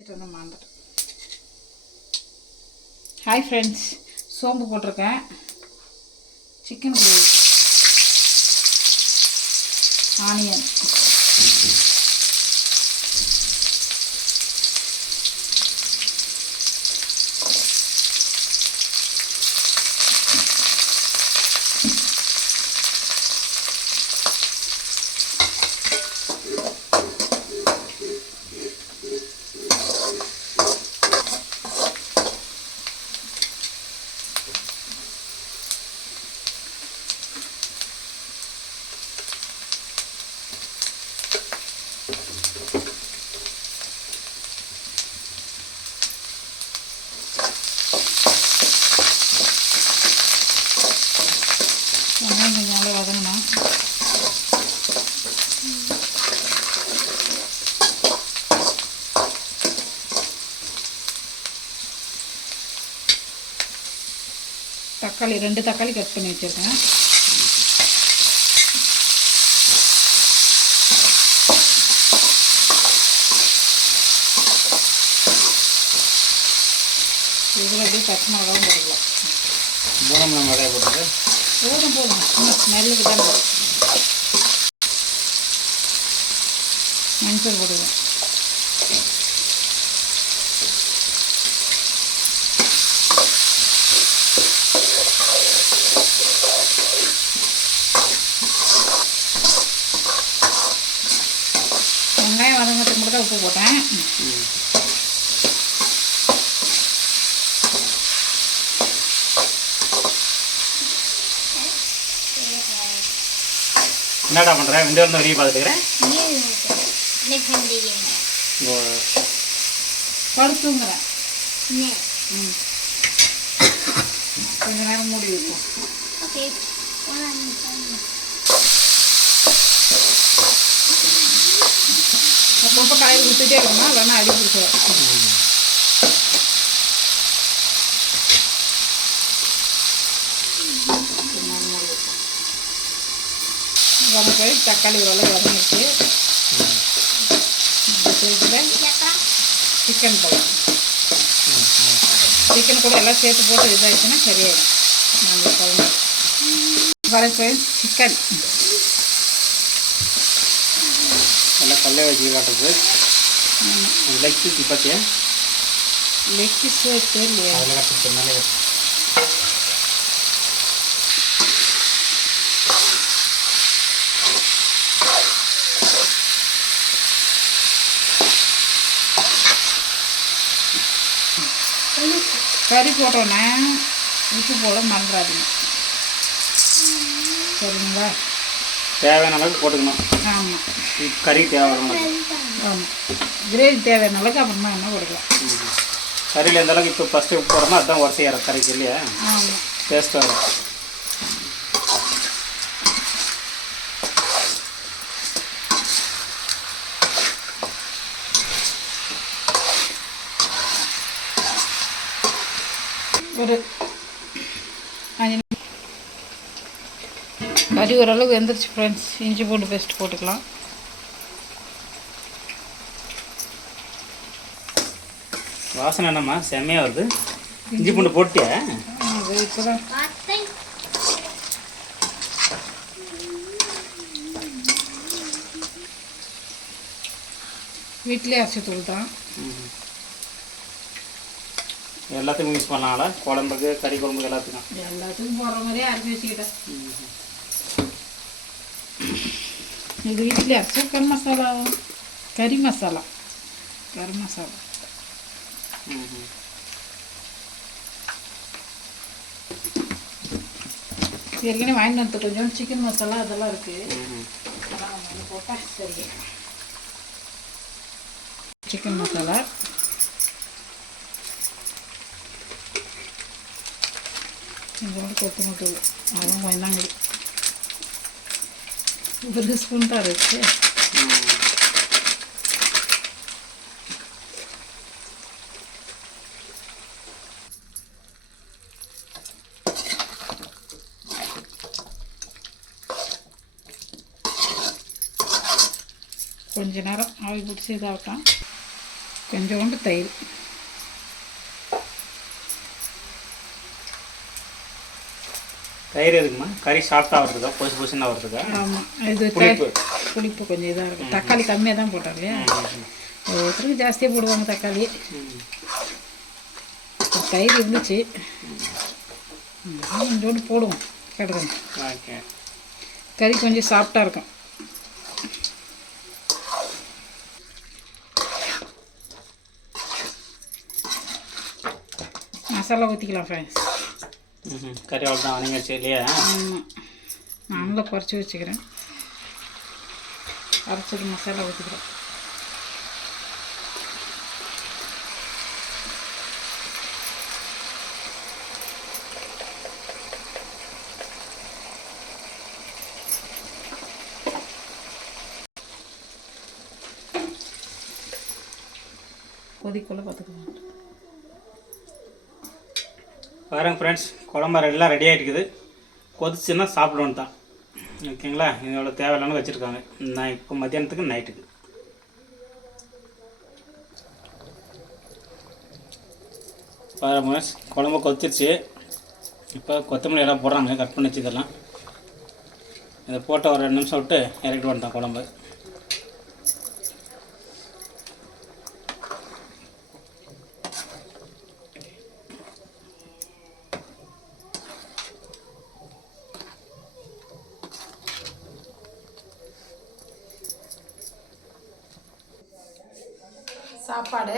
இது வந்து மாந்துட்டேன் hi friends சோம்பு போட்டிருக்கேன். சிக்கன் கிரேவி ஆனியன் வெங்காயம் கொஞ்சம் நல்லா வதங்கணும் தக்காளி ரெண்டு தக்காளி கட் பண்ணி வச்சுருக்கேன். இதில் அப்படியே பச்சை மிளகாவும் போட்டுக்கலாம் மூணு மணி நிறைய போட்டுருக்கு போதும் போதும். ஸ்மெல்லுக்கு தான் போதும். மஞ்சள் போடுவேன் மட்டும் தான் உப்பு போட்டேன். என்னடா பண்ணுறேன் விண்டோ இருந்து வெளியே பார்த்துக்கிறேன் படுத்துங்கிறேன் ம். கொஞ்ச நேரம் மூடி வைப்போம். அப்பப்போ காய் கொடுத்துட்டே இருக்கணும்? இல்லைன்னா அடி பிடிச்சிடும் வதக்க தக்காளி ஓரளவு வதங்கிடுச்சு. சிக்கன் போடலாம் சிக்கன் கூட எல்லாம் சேர்த்து போட்டு இதாகிடுச்சுன்னா சரியாயிடும். நாங்கள் குழம்பு. வர சிக்கன் எல்லாம் கல்லே வச்சு காட்டுறது. லெக் பீஸ் பார்த்தியா லெக் பீஸ் தெரியலையா அதில் கட்டுறது மேலே கறி போட்டோன்னே உப்பு போட மறந்துடாதீங்க. சரிங்களா? தேவையான அளவுக்கு போட்டுக்கணும். ஆமாம் கறி தேவையான ஆமாம் கிரேவி தேவையான அளவுக்கு அப்புறமா என்ன கொடுக்கலாம் கறியில் எந்த அளவுக்கு இப்போ ஃபஸ்ட்டு உப்பு போடுறோமோ அதுதான் உரசையார கறிக்கு இல்லையா? ஆமாம் டேஸ்ட்டாக வரும். ஒரு அஞ்சு நிமிஷம். கறி ஓரளவுக்கு வெந்துருச்சு ஃப்ரெண்ட்ஸ் இஞ்சி பூண்டு பேஸ்ட் போட்டுக்கலாம். வாசனை என்னம்மா? செம்மையாக வருது. இஞ்சி பூண்டு போட்டியா அது இப்போதான். வீட்டிலே அரிசி தூள் தான் எல்லாத்துக்கும் யூஸ் பண்ணலாம்ல? குழம்புக்கு கறி குழம்புக்கு எல்லாத்துக்கும். எல்லாத்துக்கும் போடுற மாதிரியே அரைச்சி வச்சுக்கிட்டேன். இது வீட்டிலே அரைச்ச மசாலா கறி மசாலா கறி மசாலா. ஏற்கனவே வாங்கிட்டு வந்து கொஞ்சம் சிக்கன் மசாலா அதெல்லாம் இருக்குது அதெல்லாம் போட்டால் சரி. சிக்கன் மசாலா. இதோட கொத்தமல்லி தூள். அதெல்லாம் கொஞ்சம் தாங்க ஒரு கொஞ்ச நேரம் ஆவி பிடிச்சி இதாகட்டும் கொஞ்சோண்டு தயிர் தயிர் இருக்குமா கறி சாஃப்டாக வருதுக்கா பொசு பொசுன்னு வருதுக்கா ஆமாம் இது புளிப்பு. புளிப்பு கொஞ்சம் இதாக இருக்கும். தக்காளி கம்மியாக தான் போட்டார் இல்லையா ஒருத்தருக்கு ஜாஸ்தியாக போடுவாங்க தக்காளி. தயிர் இருந்துச்சு. கொஞ்சோண்டு போடுவோம். கிடக்கும் ஓகே. கறி கொஞ்சம் சாஃப்டாக இருக்கும். மசாலா ஊற்றிக்கலாம் ஃப்ரெண்ட்ஸ் ம் கறி தான் வணங்கிடுச்சு இல்லையா? ஆமாம் நானும் குறைச்சி வச்சுக்கிறேன். அரைச்சது மசாலா ஊற்றிக்கிறேன் கொதிக்குள்ளே பார்த்துக்கலாம். பாருங்க ஃப்ரெண்ட்ஸ் குழம்பு எல்லாம் ரெடி ஆகிட்டுக்குது கொதிச்சுன்னா சாப்பிடணும் தான். ஓகேங்களா இதோட தேவையில்லாமல் வச்சுருக்காங்க. நான் இப்போ மத்தியானத்துக்கு நைட்டுக்கு பாருங்க ஃப்ரெண்ட்ஸ் குழம்பு கொதிச்சிருச்சு. இப்போ கொத்தமல்லி எல்லாம் போடுறாங்க கட் பண்ணி வச்சுக்கலாம். இதை போட்டு ஒரு ரெண்டு நிமிஷம் விட்டு இறக்கிட்டு வந்துட்டான் குழம்பு. சாப்பாடு.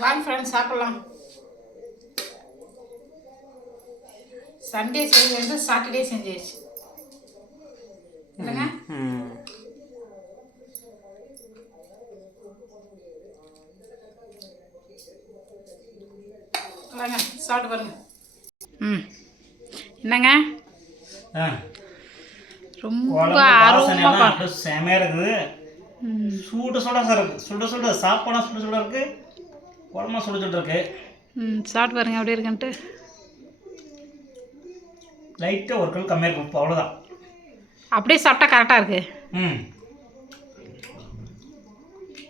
வாங்க ஃப்ரெண்ட்ஸ் சாப்பிடலாம். சண்டே செய்ய வந்து சாட்டர்டே செஞ்சாச்சு. இல்லைங்க வாங்க சாப்பிட்டு பாருங்க. ம். என்னங்க? ஆ. ரொம்ப ஆர்வமாக எல்லாம் அப்படியே செமையா இருக்குது. சூடு சுட சார் இருக்கு. சுட சுட சாப்பாடா சுட சுட இருக்கு. குழம்பா சுட சுட இருக்கு. ம் சாப்பிட்டு பாருங்க எப்படி இருக்குன்ட்டு. லைட்டாக ஒரு கல் கம்மியாக இருக்கும் அவ்வளோதான் அப்படியே சாப்பிட்டா கரெக்டாக இருக்கு. ம்.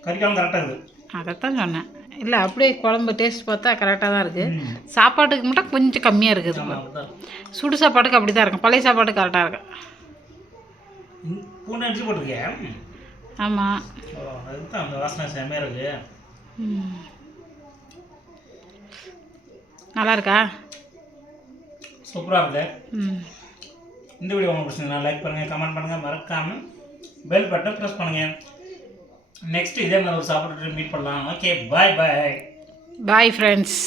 கறிக்காலம் கரெக்டாக இருக்குது. அதைத்தான் சொன்னேன். இல்லை அப்படியே குழம்பு டேஸ்ட் பார்த்தா கரெக்டாக தான் இருக்குது சாப்பாட்டுக்கு மட்டும் கொஞ்சம் கம்மியாக இருக்குது. சுடு சாப்பாட்டுக்கு அப்படி தான் இருக்கும். பழைய சாப்பாட்டுக்கு கரெக்டாக இருக்கும். பூண்டு அடிச்சு போட்டிருக்கியா? ஆமாம் அதுதான் அந்த வாசனை செமையாக இருக்கு. நல்லா இருக்கா? சூப்பராக இருக்கு. ம். இந்த வீடியோ உங்களுக்கு பிடிச்சிருந்தா லைக் பண்ணுங்கள் கமெண்ட் பண்ணுங்கள் மறக்காமல் பெல் பட்டன் ப்ரெஸ் பண்ணுங்கள் நெக்ஸ்ட் இதே மாதிரி ஒரு சாப்பாடு மீட் பண்ணலாம். ஓகே பாய் பாய் பாய் ஃப்ரெண்ட்ஸ்